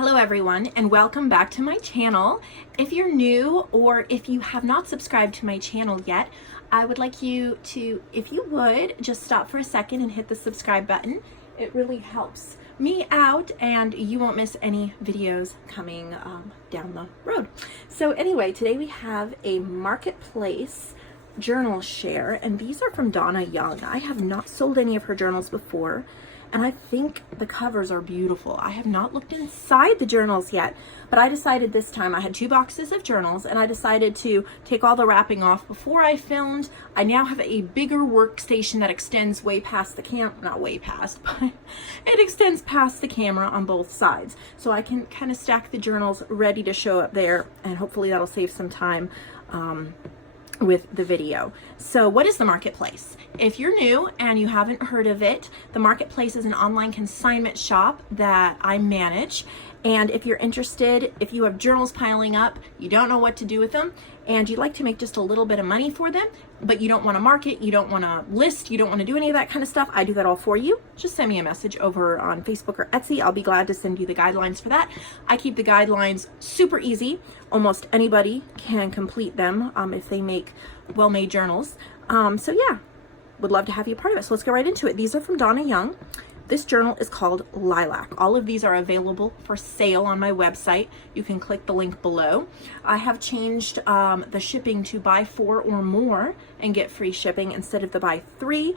Hello everyone, and welcome back to my channel. If you're new or if you have not subscribed to my channel yet, I would like you to, if you would, just stop for a second and hit the subscribe button. It really helps me out and you won't miss any videos coming down the road. So anyway, today we have a marketplace journal share, and these are from Donna Young. I have not sold any of her journals before, and I think the covers are beautiful. I have not looked inside the journals yet, but I decided this time, I had 2 boxes of journals, and I decided to take all the wrapping off before I filmed. I now have a bigger workstation that extends way past the not way past, but it extends past the camera on both sides. So I can kind of stack the journals ready to show up there, and hopefully that'll save some time with the video. So what is the marketplace? If you're new and you haven't heard of it, the marketplace is an online consignment shop that I manage. And if you're interested, if you have journals piling up, you don't know what to do with them, and you'd like to make just a little bit of money for them, but you don't want to market, you don't want to list, you don't want to do any of that kind of stuff, I do that all for you. Just send me a message over on Facebook or Etsy. I'll be glad to send you the guidelines for that. I keep the guidelines super easy. Almost anybody can complete them if they make well-made journals. So yeah, would love to have you a part of it. So let's get right into it. These are from Donna Young. This journal is called Lilac. All of these are available for sale on my website. You can click the link below. I have changed the shipping to buy 4 or more and get free shipping instead of the buy 3.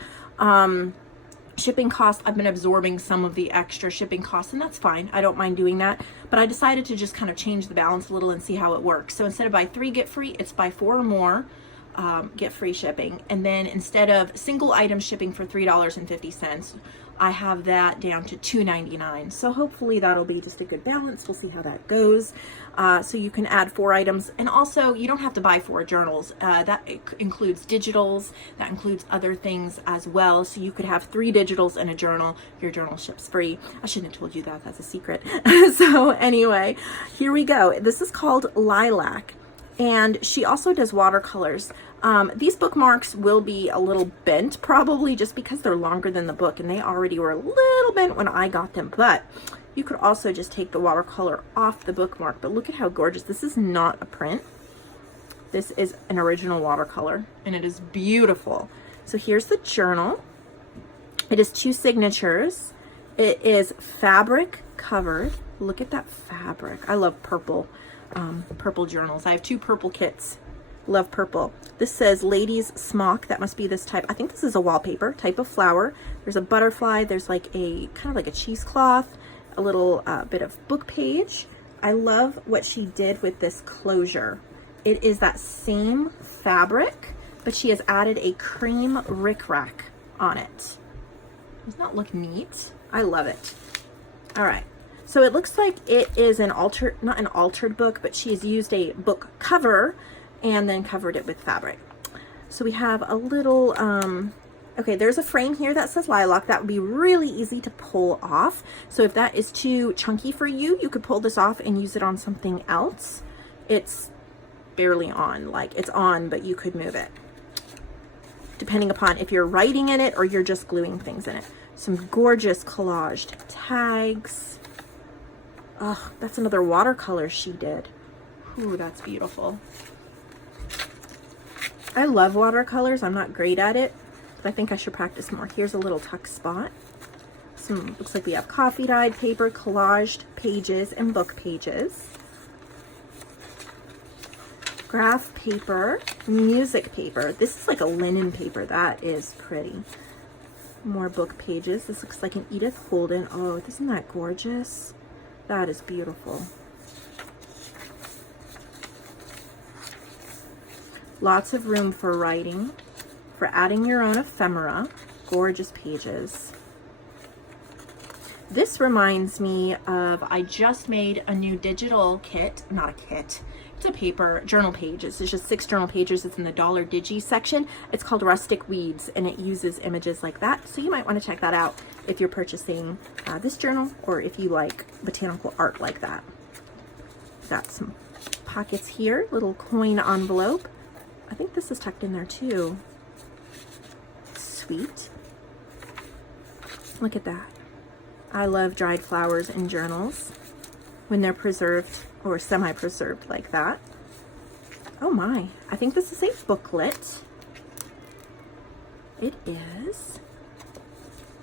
Shipping costs, I've been absorbing some of the extra shipping costs, and that's fine. I don't mind doing that, but I decided to just kind of change the balance a little and see how it works. So instead of buy 3, get free, it's buy 4 or more, get free shipping. And then instead of single item shipping for $3.50, I have that down to $2.99. So hopefully that'll be just a good balance. We'll see how that goes. So you can add 4 items, and also you don't have to buy 4 journals. That includes digitals, that includes other things as well. So you could have 3 digitals and a journal. Your journal ships free. I shouldn't have told you that, that's a secret. So anyway, here we go. This is called Lilac, and she also does watercolors. These bookmarks will be a little bent probably just because they're longer than the book, and they already were a little bent when I got them, but you could also just take the watercolor off the bookmark. But look at how gorgeous. This is not a print. This is an original watercolor, and it is beautiful. So here's the journal. It is 2 signatures. It is fabric covered. Look at that fabric. I love purple, purple journals. I have 2 purple kits. Love purple. This says ladies smock. That must be this type. I think this is a wallpaper type of flower. There's a butterfly. There's like a kind of like a cheesecloth, a little bit of book page. I love what she did with this closure. It is that same fabric, but she has added a cream rickrack on it. Doesn't that look neat? I love it. All right. So it looks like it is an not an altered book, but she's used a book cover and then covered it with fabric. So we have a little, okay, there's a frame here that says Lilac. That would be really easy to pull off. So if that is too chunky for you, you could pull this off and use it on something else. It's barely on, like it's on, but you could move it, depending upon if you're writing in it or you're just gluing things in it. Some gorgeous collaged tags. Oh, that's another watercolor she did. Ooh, that's beautiful. I love watercolors. I'm not great at it, but I think I should practice more. Here's a little tuck spot. Some, looks like we have coffee dyed paper, collaged pages, and book pages. Graph paper, music paper. This is like a linen paper. That is pretty. More book pages. This looks like an Edith Holden. Oh, isn't that gorgeous? That is beautiful. Lots of room for writing, for adding your own ephemera. Gorgeous pages. This reminds me of, I just made a new digital kit, not a kit, it's a paper journal pages. It's just 6 journal pages. It's in the Dollar Digi section. It's called Rustic Weeds, and it uses images like that. So you might want to check that out if you're purchasing this journal, or if you like botanical art like that. Got some pockets here, little coin envelope. I think this is tucked in there too. Sweet. Look at that. I love dried flowers in journals. when they're preserved or semi-preserved like that. Oh my, I think this is a booklet. It is.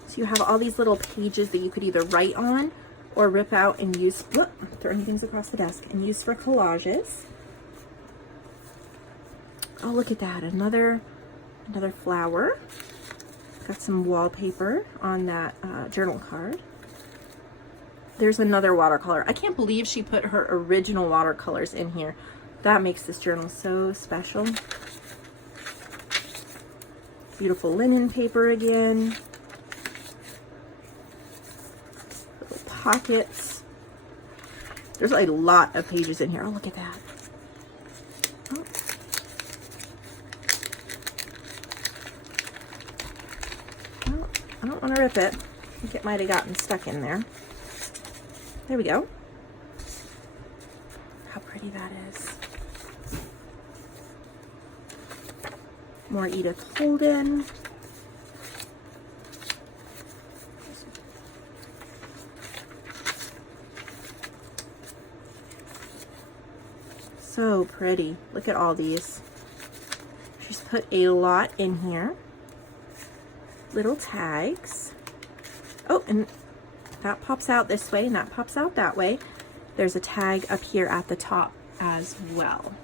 So you have all these little pages that you could either write on or rip out and use, whoop, throwing things across the desk, and use for collages. Oh, look at that, another flower. Got some wallpaper on that journal card. There's another watercolor. I can't believe she put her original watercolors in here. That makes this journal so special. Beautiful linen paper again. Little pockets. There's a lot of pages in here. Oh, look at that. Oh. Well, I don't want to rip it. I think it might have gotten stuck in there. There we go. How pretty that is. More Edith Holden. So pretty. Look at all these. She's put a lot in here. Little tags. Oh, and that pops out this way and that pops out that way. There's a tag up here at the top as well.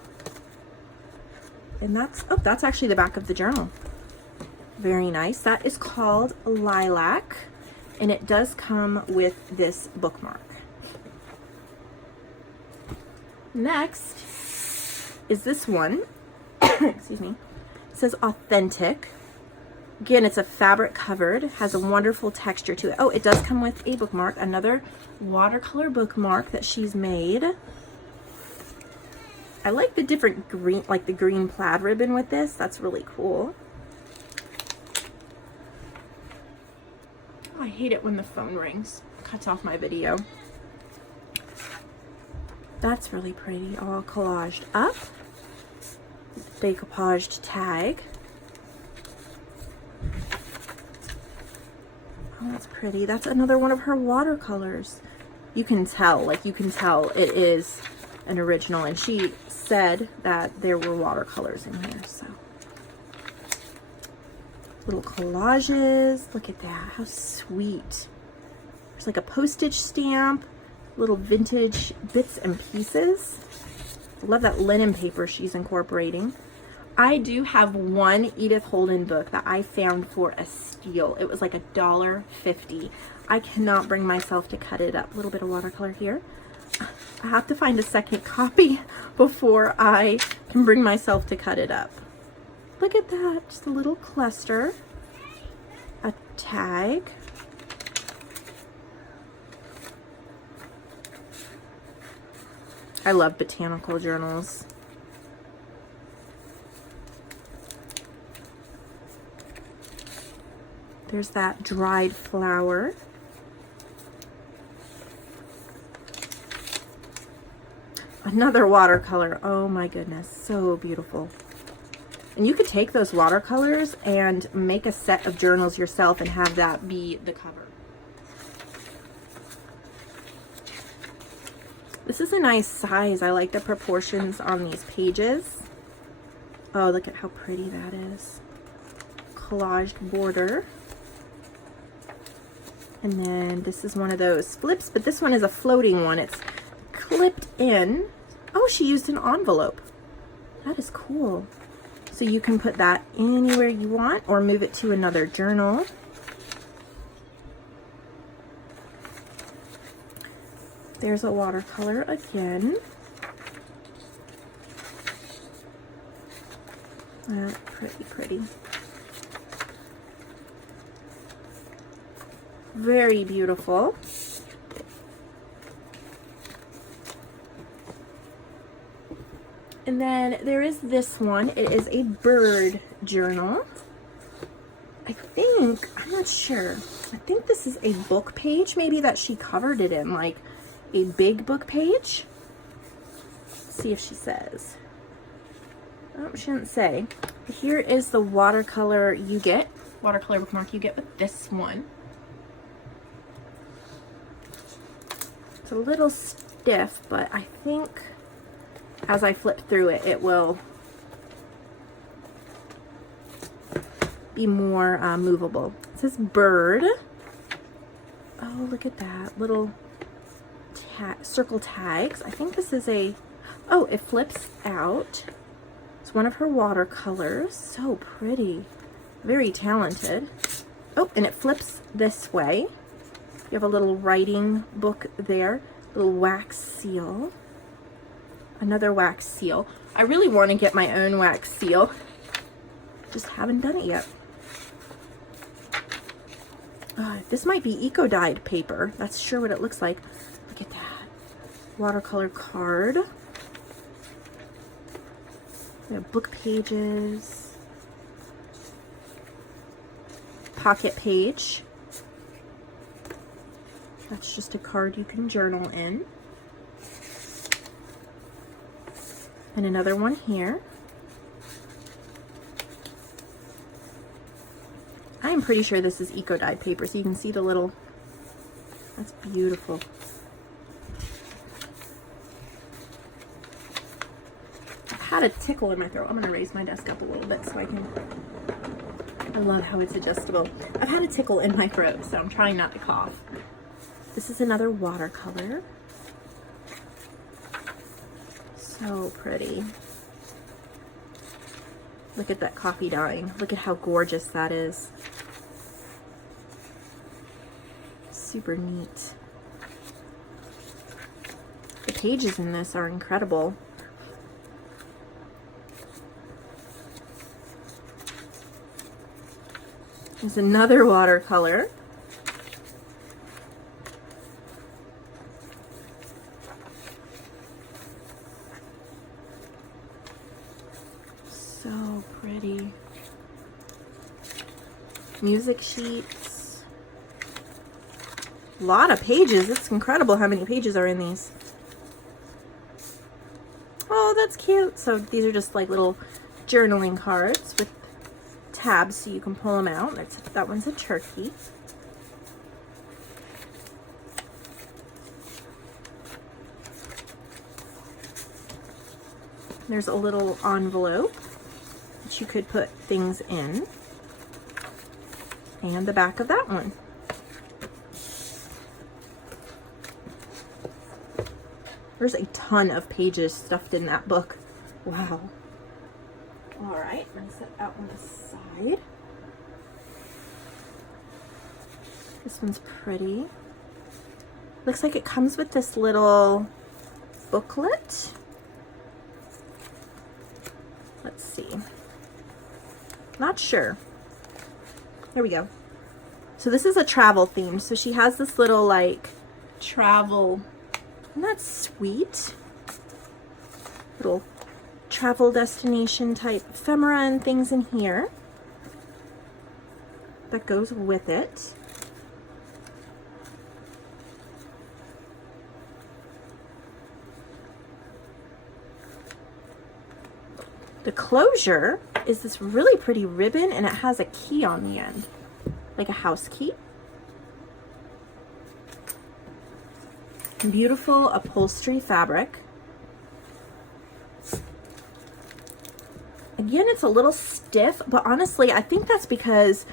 And that's actually the back of the journal. Very nice. That is called Lilac, and it does come with this bookmark. Next is this one. Excuse me. It says Authentic. Again, it's a fabric covered, has a wonderful texture to it. Oh, it does come with a bookmark, another watercolor bookmark that she's made. I like the different green, like the green plaid ribbon with this. That's really cool. Oh, I hate it when the phone rings. It cuts off my video. That's really pretty, all collaged up. Decoupaged tag. Oh, that's pretty. That's another one of her watercolors. You can tell it is an original, and she said that there were watercolors in here. So little collages. Look at that. How sweet. There's like a postage stamp, little vintage bits and pieces. I love that linen paper she's incorporating. I do have one Edith Holden book that I found for a steal. It was like $1.50. I cannot bring myself to cut it up. A little bit of watercolor here. I have to find a second copy before I can bring myself to cut it up. Look at that, just a little cluster. A tag. I love botanical journals. There's that dried flower. Another watercolor. Oh my goodness, so beautiful. And you could take those watercolors and make a set of journals yourself and have that be the cover. This is a nice size. I like the proportions on these pages. Oh, look at how pretty that is. Collaged border. And then this is one of those flips, but this one is a floating one. It's clipped in. Oh, she used an envelope. That is cool. So you can put that anywhere you want or move it to another journal. There's a watercolor again. Pretty, pretty. Very beautiful. And then there is this one. It is a bird journal. I think, I'm not sure. I think this is a book page maybe that she covered it in, like a big book page. Let's see if she says. Oh, she didn't say. Here is the watercolor bookmark you get with this one. It's a little stiff, but I think as I flip through it, it will be more movable. It says bird. Oh, look at that. Little circle tags. I think this is a, oh, it flips out. It's one of her watercolors. So pretty. Very talented. Oh, and it flips this way. You have a little writing book there. Little wax seal. Another wax seal. I really want to get my own wax seal. Just haven't done it yet. This might be eco-dyed paper. That's sure what it looks like. Look at that. Watercolor card. We have book pages. Pocket page. That's just a card you can journal in. And another one here. I'm pretty sure this is eco-dyed paper, so you can see the little, that's beautiful. I've had a tickle in my throat. I'm gonna raise my desk up a little bit so I can, I love how it's adjustable. I've had a tickle in my throat, so I'm trying not to cough. This is another watercolor. So pretty. Look at that coffee dyeing. Look at how gorgeous that is. Super neat. The pages in this are incredible. There's another watercolor. So pretty. Music sheets. A lot of pages. It's incredible how many pages are in these. Oh, that's cute. So these are just like little journaling cards with tabs so you can pull them out. That one's a turkey. There's a little envelope that you could put things in. And the back of that one. There's a ton of pages stuffed in that book. Wow. All right, I'm gonna set that one aside. This one's pretty. Looks like it comes with this little booklet. Let's see. Not sure. Here we go. So this is a travel theme. So she has this little like travel, isn't that sweet? Little travel destination type ephemera and things in here that goes with it. The closure is this really pretty ribbon, and it has a key on the end, like a house key. Beautiful upholstery fabric. Again, it's a little stiff, but honestly, I think that's because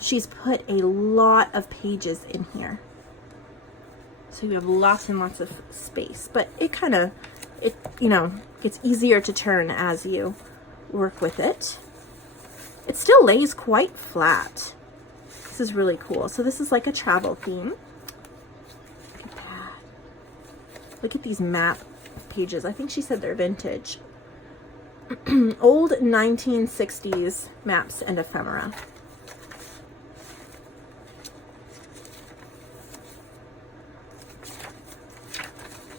she's put a lot of pages in here. So you have lots and lots of space, but it kind of, you know, gets easier to turn as you work with it. It still lays quite flat. This is really cool. So this is like a travel theme. Look at that. Look at these map pages. I think she said they're vintage. Old 1960s maps and ephemera.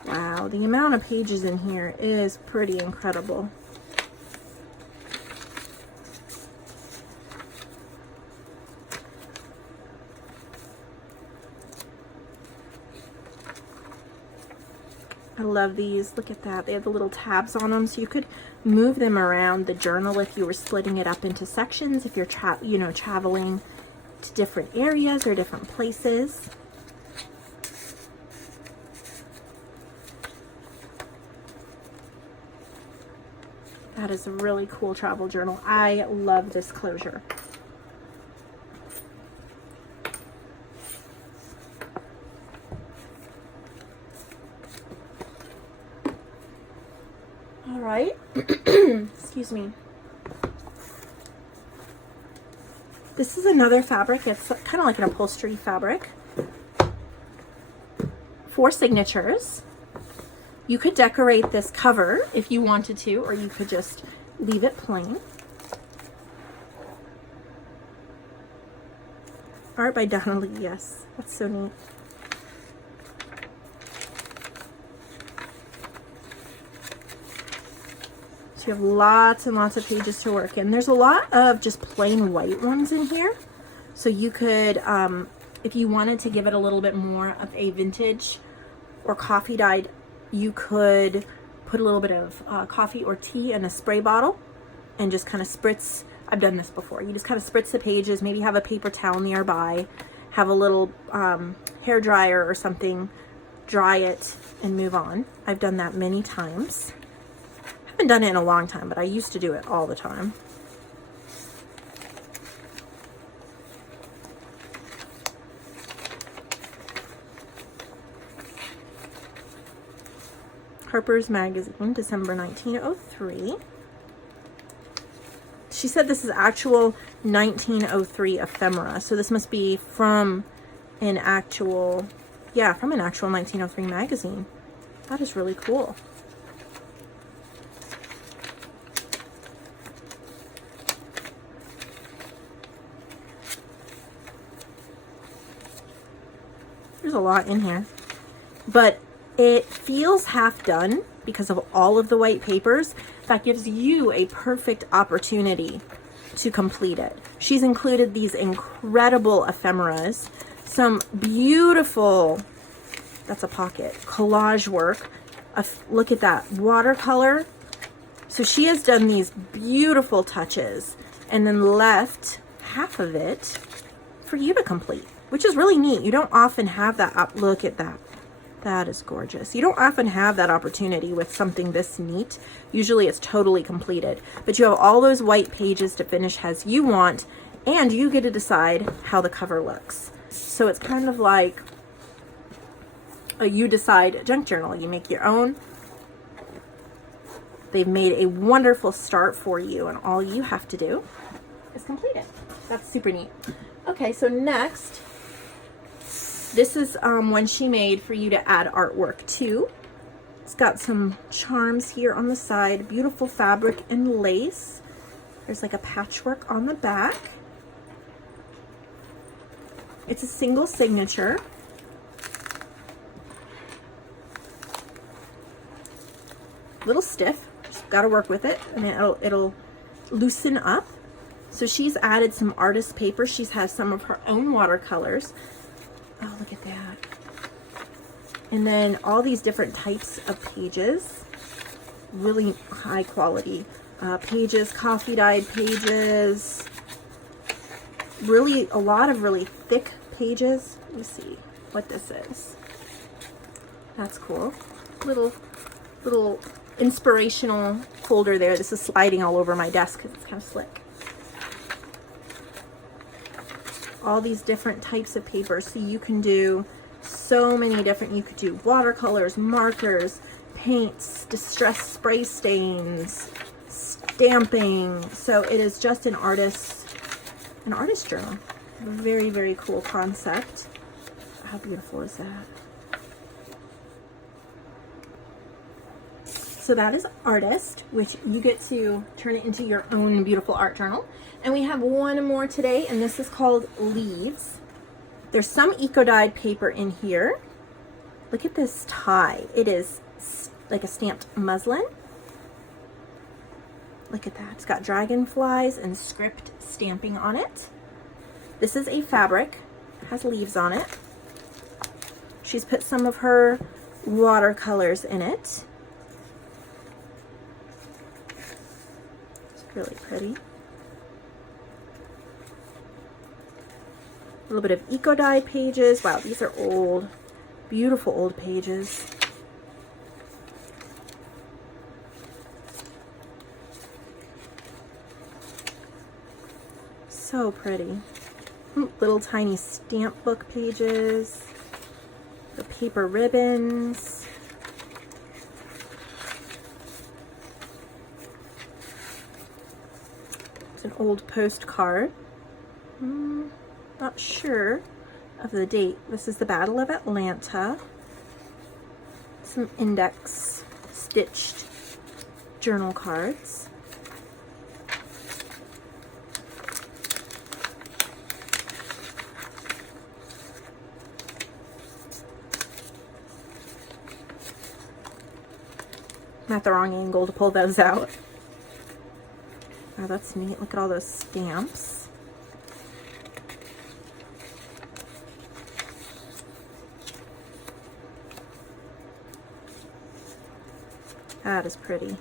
Wow, the amount of pages in here is pretty incredible. I love these. Look at that. They have the little tabs on them, so you could move them around the journal if you were splitting it up into sections, if you're traveling to different areas or different places. That is a really cool travel journal. I love this closure. All right. Excuse me. This is another fabric. It's kind of like an upholstery fabric. 4 signatures. You could decorate this cover if you wanted to, or you could just leave it plain. Art by Donna, yes, that's so neat. So you have lots and lots of pages to work in. There's a lot of just plain white ones in here. So you could, if you wanted to give it a little bit more of a vintage or coffee dyed, you could put a little bit of coffee or tea in a spray bottle and just kind of spritz. I've done this before. You just kind of spritz the pages, maybe have a paper towel nearby, have a little hair dryer or something, dry it and move on. I've done that many times. I haven't done it in a long time, but I used to do it all the time. Harper's Magazine, December 1903. She said this is actual 1903 ephemera, so this must be from an actual, yeah, from an actual 1903 magazine. That is really cool. There's a lot in here, but it feels half done because of all of the white papers. That gives you a perfect opportunity to complete it. She's included these incredible ephemeras, some beautiful, that's a pocket, collage work. Look at that, watercolor. So she has done these beautiful touches and then left half of it for you to complete, which is really neat. You don't often have that. Look at that. That is gorgeous. You don't often have that opportunity with something this neat. Usually it's totally completed, but you have all those white pages to finish as you want, and you get to decide how the cover looks. So it's kind of like a you decide junk journal. You make your own. They've made a wonderful start for you, and all you have to do is complete it. That's super neat. Okay, so next, this is one she made for you to add artwork to. It's got some charms here on the side, beautiful fabric and lace. There's like a patchwork on the back. It's a single signature. A little stiff, just gotta work with it, and it'll loosen up. So she's added some artist paper. She's has some of her own watercolors. Oh, look at that. And then all these different types of pages, really high quality pages, coffee dyed pages, really a lot of really thick pages. Let me see what this is. That's cool. Little inspirational folder there. This is sliding all over my desk because it's kind of slick. All these different types of paper, so you can do so many different, you could do watercolors, markers, paints, distress spray stains, stamping. So it is just an artist journal. Very, very cool concept. How beautiful is that? So that is artist, which you get to turn it into your own beautiful art journal. And we have one more today, and this is called Leaves. There's some eco-dyed paper in here. Look at this tie. It is like a stamped muslin. Look at that. It's got dragonflies and script stamping on it. This is a fabric. It has leaves on it. She's put some of her watercolors in it. It's really pretty. A little bit of eco-dyed pages. Wow, these are old, beautiful old pages. So pretty. Little tiny stamp book pages, the paper ribbons. It's an old postcard. Not sure of the date. This is the Battle of Atlanta. Some index stitched journal cards. I'm at the wrong angle to pull those out. Oh, that's neat. Look at all those stamps. That is pretty.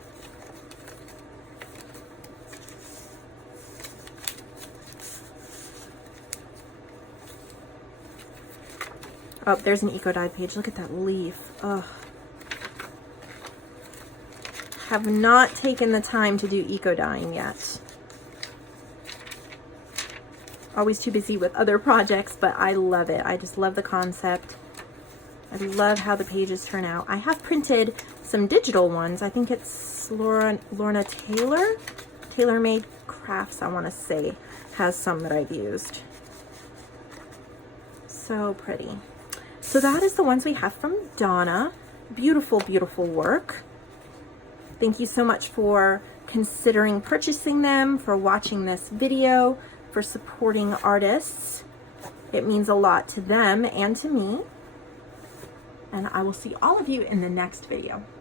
Oh, there's an eco dye page. Look at that leaf. Oh. Have not taken the time to do eco dyeing yet. Always too busy with other projects, but I love it. I just love the concept. I love how the pages turn out. I have printed some digital ones. I think it's Lorna Taylor, Tailor Made Crafts, I want to say, has some that I've used. So pretty. So that is the ones we have from Donna. Beautiful, beautiful work. Thank you so much for considering purchasing them, for watching this video, for supporting artists. It means a lot to them and to me. And I will see all of you in the next video.